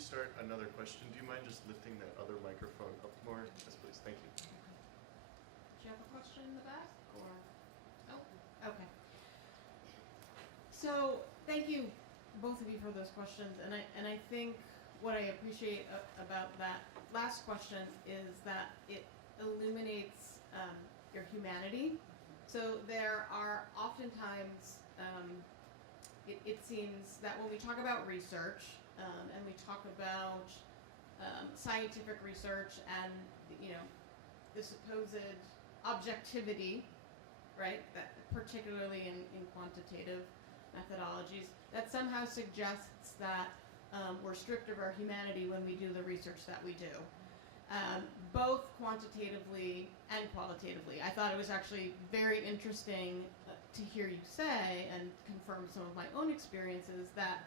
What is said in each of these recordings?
start another question, do you mind just lifting that other microphone up more? Yes, please. Thank you. Do you have a question in the back, or? Oh, okay. So, thank you, both of you, for those questions, and I think what I appreciate about that last question is that it illuminates your humanity. So there are oftentimes, it seems that when we talk about research, and we talk about scientific research and, the supposed objectivity, right, that particularly in quantitative methodologies, that somehow suggests that we're stripped of our humanity when we do the research that we do, both quantitatively and qualitatively. I thought it was actually very interesting to hear you say, and confirm some of my own experiences, that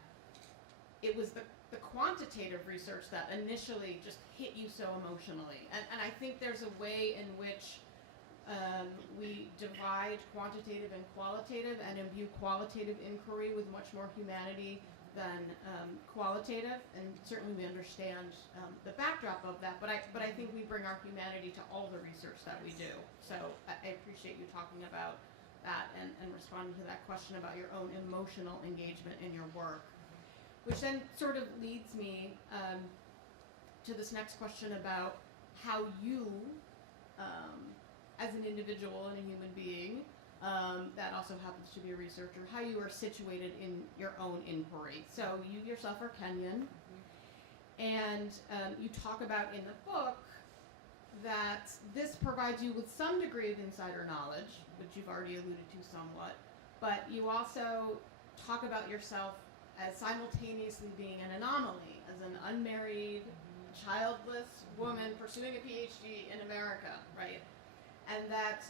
it was the quantitative research that initially just hit you so emotionally. And I think there's a way in which we divide quantitative and qualitative, and imbue qualitative inquiry with much more humanity than qualitative, and certainly we understand the backdrop of that, but I think we bring our humanity to all the research that we do. So I appreciate you talking about that and responding to that question about your own emotional engagement in your work, which then sort of leads me to this next question about how you, as an individual and a human being, that also happens to be a researcher, how you are situated in your own inquiry. So you yourself are Kenyan, and you talk about in the book that this provides you with some degree of insider knowledge, which you've already alluded to somewhat, but you also talk about yourself as simultaneously being an anomaly, as an unmarried, childless woman pursuing a PhD in America, right? And that,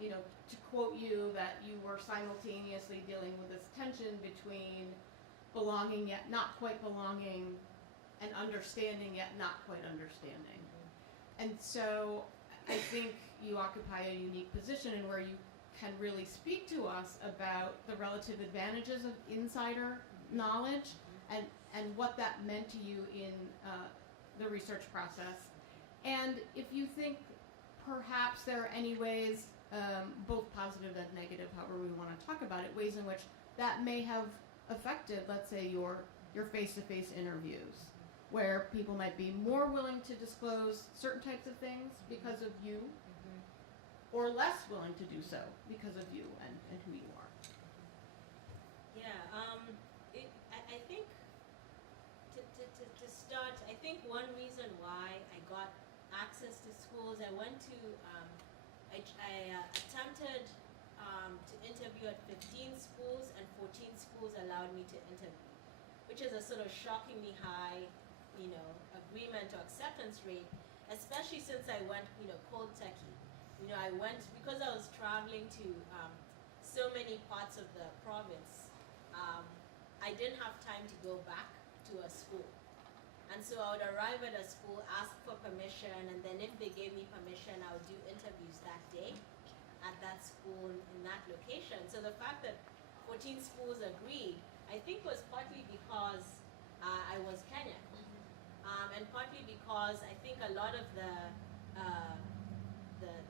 to quote you, that you were simultaneously dealing with this tension between belonging yet not quite belonging, and understanding yet not quite understanding. And so I think you occupy a unique position in where you can really speak to us about the relative advantages of insider knowledge and what that meant to you in the research process. And if you think perhaps there are any ways, both positive and negative, however we want to talk about it, ways in which that may have affected, let's say, your face-to-face interviews, where people might be more willing to disclose certain types of things because of you, or less willing to do so because of you and who you are. Yeah, I think to start, I think one reason why I got access to schools, I went to, I attempted to interview at 15 schools, and 14 schools allowed me to interview, which is a sort of shockingly high, agreement or acceptance rate, especially since I went, cold turkey. I went, because I was traveling to so many parts of the province, I didn't have time to go back to a school. And so I would arrive at a school, ask for permission, and then if they gave me permission, I would do interviews that day at that school in that location. So the fact that 14 schools agreed, I think was partly because I was Kenyan. And partly because I think a lot of the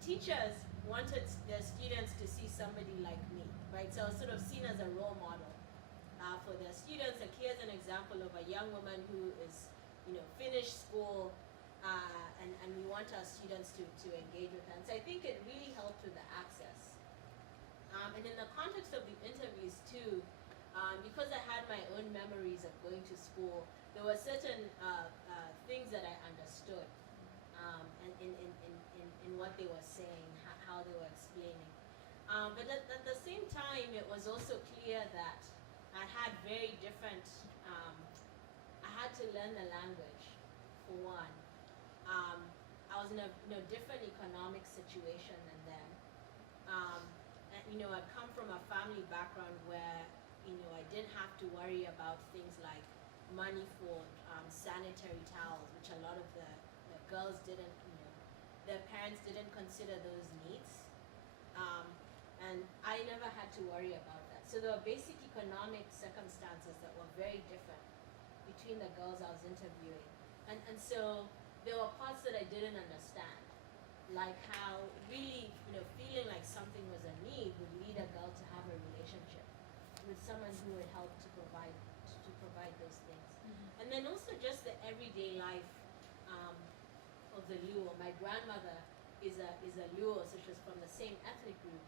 teachers wanted their students to see somebody like me, right? So I was sort of seen as a role model for their students. Like, here's an example of a young woman who is, finished school, and we want our students to engage with her. And so I think it really helped with the access. And in the context of the interviews too, because I had my own memories of going to school, there were certain things that I understood and in what they were saying, how they were explaining. But at the same time, it was also clear that I had very different, I had to learn the language, for one. I was in a different economic situation than them. And, I come from a family background where, I didn't have to worry about things like money for sanitary towels, which a lot of the girls didn't, their parents didn't consider those needs. And I never had to worry about that. So there were basic economic circumstances that were very different between between the girls I was interviewing. And so there were parts that I didn't understand, like how really, feeling like something was a need would lead a girl to have a relationship with someone who would help to provide those things. And then also just the everyday life of the Luo. My grandmother is a Luo, so she was from the same ethnic group.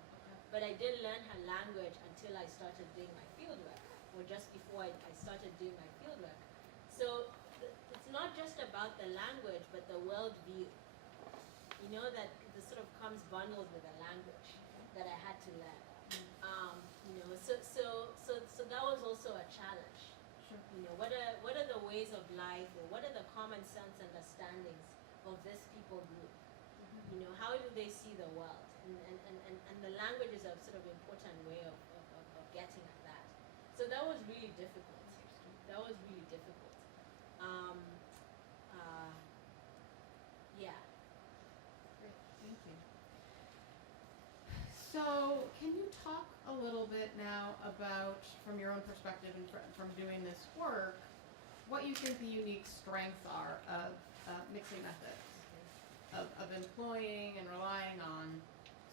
But I didn't learn her language until I started doing my fieldwork, or just before I started doing my fieldwork. So it's not just about the language, but the worldview. That this sort of comes bundled with a language that I had to learn. So that was also a challenge. Sure. What are the ways of life, or what are the common sense understandings of this people group? How do they see the world? And the language is a sort of important way of getting at that. So that was really difficult. Yeah. Great, thank you. So, can you talk a little bit now about, from your own perspective and from doing this work, what you think the unique strengths are of mixing methods, of employing and relying on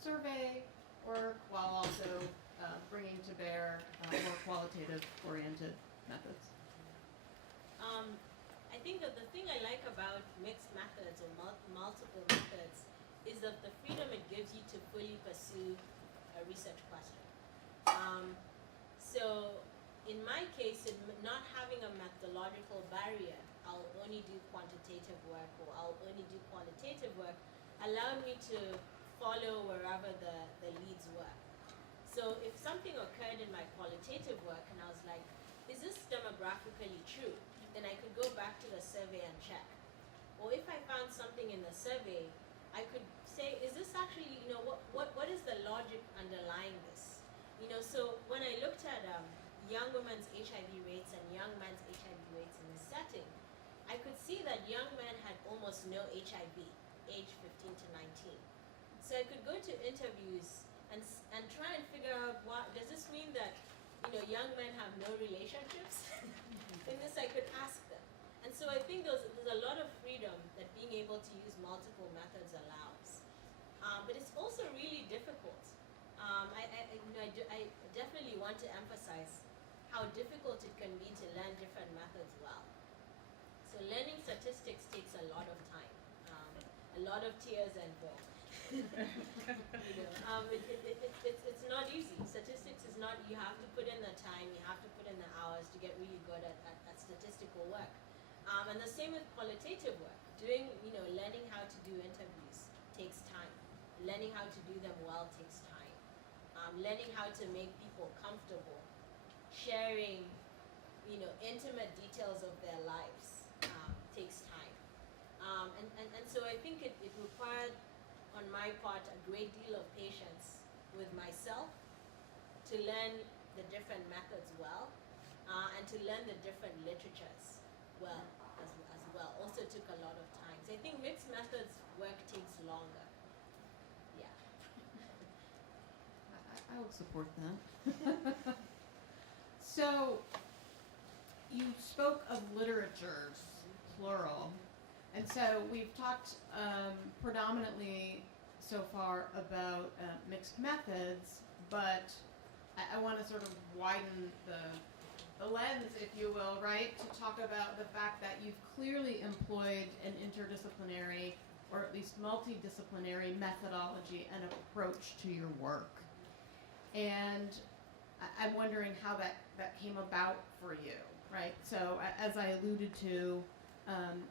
survey work while also bringing to bear more qualitative-oriented methods? I think that the thing I like about mixed methods or multiple methods is that the freedom it gives you to fully pursue a research question. So in my case, not having a methodological barrier, I'll only do quantitative work or I'll only do qualitative work, allowed me to follow wherever the leads were. So if something occurred in my qualitative work and I was like, is this demographically true? Then I could go back to the survey and check. Or if I found something in the survey, I could say, is this actually, what is the logic underlying this? So when I looked at young women's HIV rates and young men's HIV rates in this setting, I could see that young men had almost no HIV, age 15 to 19. So I could go to interviews and try and figure out, does this mean that young men have no relationships? In this I could ask them. And so I think there's a lot of freedom that being able to use multiple methods allows. But it's also really difficult. I definitely want to emphasize how difficult it can be to learn different methods well. So learning statistics takes a lot of time, a lot of tears and blood. It's not easy. Statistics is not, you have to put in the time, you have to put in the hours to get really good at statistical work. And the same with qualitative work. Learning how to do interviews takes time. Learning how to do them well takes time. Learning how to make people comfortable. Sharing, intimate details of their lives takes time. And so I think it required, on my part, a great deal of patience with myself to learn the different methods well, and to learn the different literatures well as well. Also took a lot of time. So I think mixed methods work takes longer. Yeah. I would support that. So, you spoke of literatures, plural, and so we've talked predominantly so far about mixed methods, but I want to sort of widen the lens, if you will, right, to talk about the fact that you've clearly employed an interdisciplinary, or at least multidisciplinary methodology and approach to your work. And I'm wondering how that came about for you, right? So as I alluded to,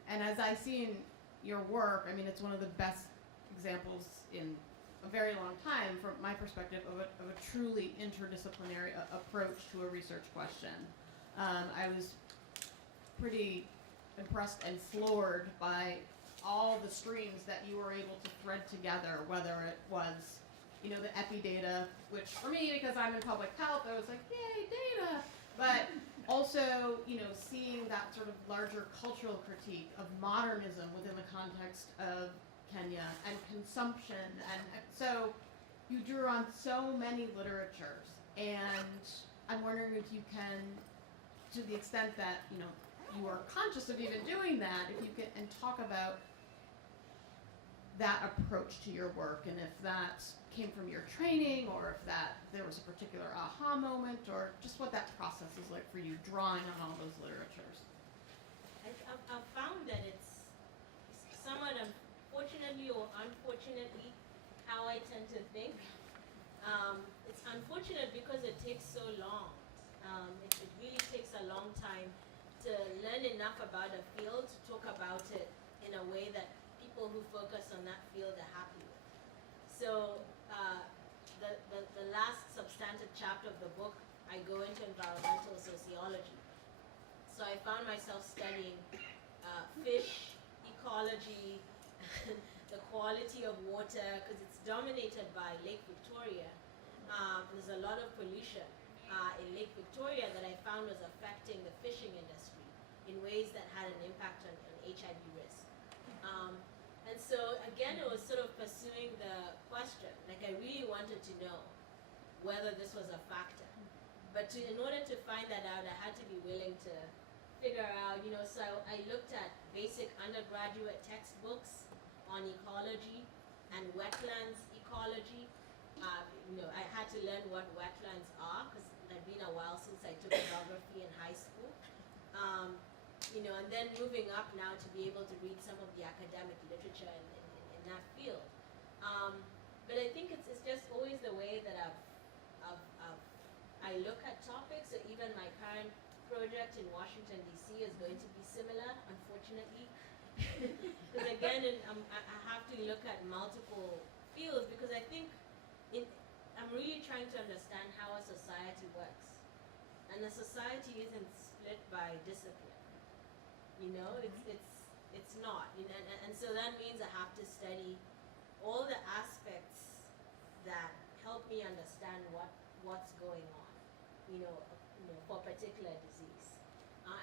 and as I see in your work, I mean, it's one of the best examples in a very long time, from my perspective, of a truly interdisciplinary approach to a research question. I was pretty impressed and floored by all the streams that you were able to thread together, whether it was, the epi-data, which for me, because I'm in public health, I was like, yay, data! But also, seeing that sort of larger cultural critique of modernism within the context of Kenya and consumption, and so you drew on so many literatures, and I'm wondering if you can, to the extent that you are conscious of even doing that, if you can, and talk about that approach to your work, and if that came from your training, or if that there was a particular aha moment, or just what that process is like for you drawing on all those literatures. I've found that it's somewhat unfortunately or unfortunately how I tend to think. It's unfortunate because it takes so long. It really takes a long time to learn enough about a field to talk about it in a way that people who focus on that field are happy with. So the last substantive chapter of the book, I go into environmental sociology. So I found myself studying fish ecology, the quality of water, because it's dominated by Lake Victoria. There's a lot of pollution in Lake Victoria that I found was affecting the fishing industry in ways that had an impact on HIV risk. And so again, it was sort of pursuing the question, like I really wanted to know whether this was a factor. But in order to find that out, I had to be willing to figure out, so I looked at basic undergraduate textbooks on ecology and wetlands ecology. I had to learn what wetlands are because it had been a while since I took geography in high school. And then moving up now to be able to read some of the academic literature in that field. But I think it's just always the way that I look at topics. So even my current project in Washington, D.C. is going to be similar, unfortunately. Because again, I have to look at multiple fields because I think I'm really trying to understand how a society works. And a society isn't split by discipline. It's not. And so that means I have to study all the aspects that help me understand what's going on, for a particular disease.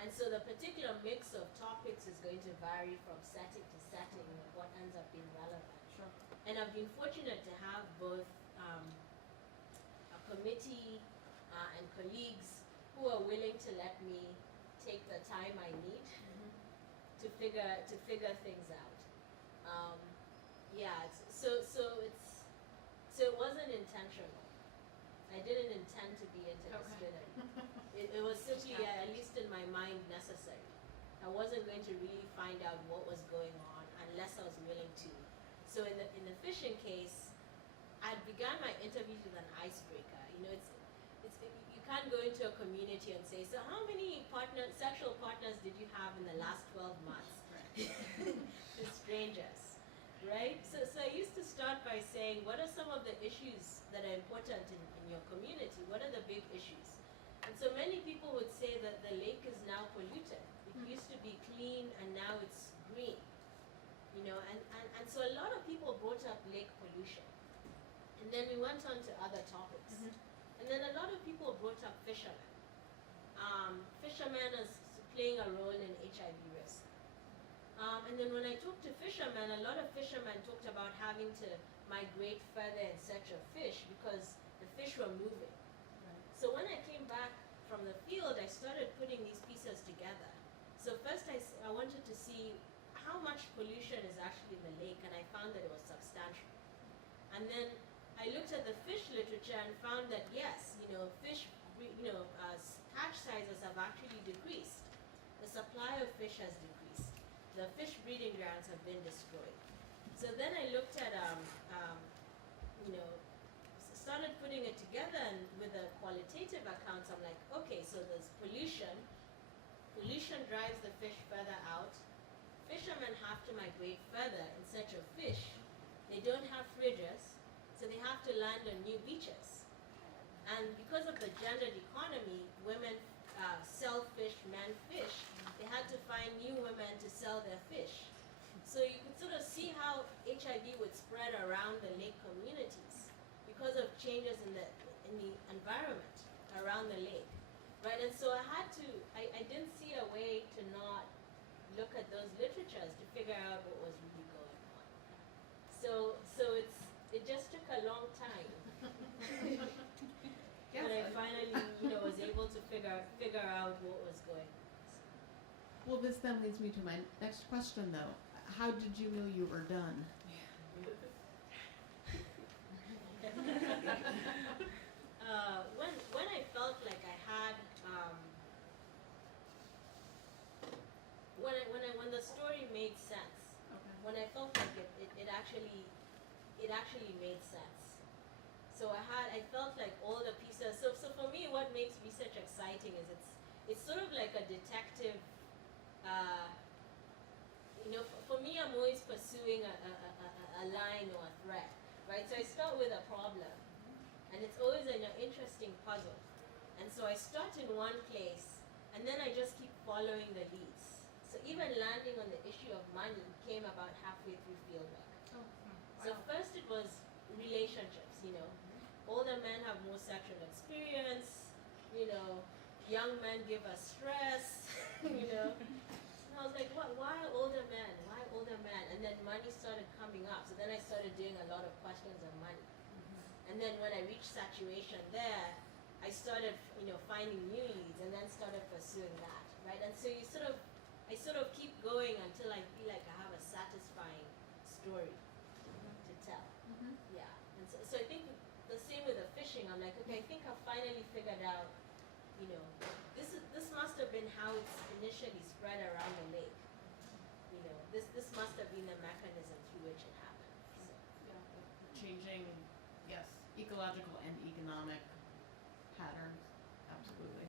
And so the particular mix of topics is going to vary from setting to setting and what ends up being relevant. Sure. And I've been fortunate to have both a committee and colleagues who are willing to let me take the time I need to figure things out. So it wasn't intentional. I didn't intend to be interdisciplinary. It was simply, at least in my mind, necessary. I wasn't going to really find out what was going on unless I was willing to. So in the fishing case, I'd begun my interviews with an icebreaker. You can't go into a community and say, so how many sexual partners did you have in the last 12 months? With strangers, right? So I used to start by saying, what are some of the issues that are important in your community? What are the big issues? And so many people would say that the lake is now polluted. It used to be clean and now it's green. And so a lot of people brought up lake pollution. And then we went on to other topics. And then a lot of people brought up fishermen. Fishermen as playing a role in HIV risk. And then when I talked to fishermen, a lot of fishermen talked about having to migrate further in search of fish because the fish were moving. Right. So when I came back from the field, I started putting these pieces together. So first I wanted to see how much pollution is actually in the lake, and I found that it was substantial. And then I looked at the fish literature and found that yes, fish, catch sizes have actually decreased. The supply of fish has decreased. The fish breeding grounds have been destroyed. So then I looked at, started putting it together, and with the qualitative accounts, I'm like, okay, so there's pollution. Pollution drives the fish further out. Fishermen have to migrate further in search of fish. They don't have fridges, so they have to land on new beaches. And because of the gendered economy, women sell fish, men fish. They had to find new women to sell their fish. So you could sort of see how HIV would spread around the lake communities because of changes in the environment around the lake, right? And so I didn't see a way to not look at those literatures to figure out what was really going on. So it just took a long time. Yes, But I finally, was able to figure out what was going on. Well, this then leads me to my next question, though. How did you know you were done? When I felt like I had when the story made sense, Okay. when I felt like it actually made sense. So I felt like all the pieces. So for me, what makes research exciting is it's sort of like a detective. For me, I'm always pursuing a line or a thread, right? So I start with a problem, and it's always an interesting puzzle. And so I start in one place, and then I just keep following the leads. So even landing on the issue of money came about halfway through fieldwork. Oh, So first it was relationships, Older men have more sexual experience, young men give us stress, And I was like, why older men? Why older men? And then money started coming up. So then I started doing a lot of questions on money. And then when I reached saturation there, I started, finding new leads and then started pursuing that, right? And so I sort of keep going until I feel like I have a satisfying story to tell. Mm-hmm. Yeah. And so I think the same with the fishing. I'm like, okay, I think I've finally figured out, this must have been how it's initially spread around the lake. This must have been the mechanism through which it happened. So. Yeah, changing, yes, ecological and economic patterns.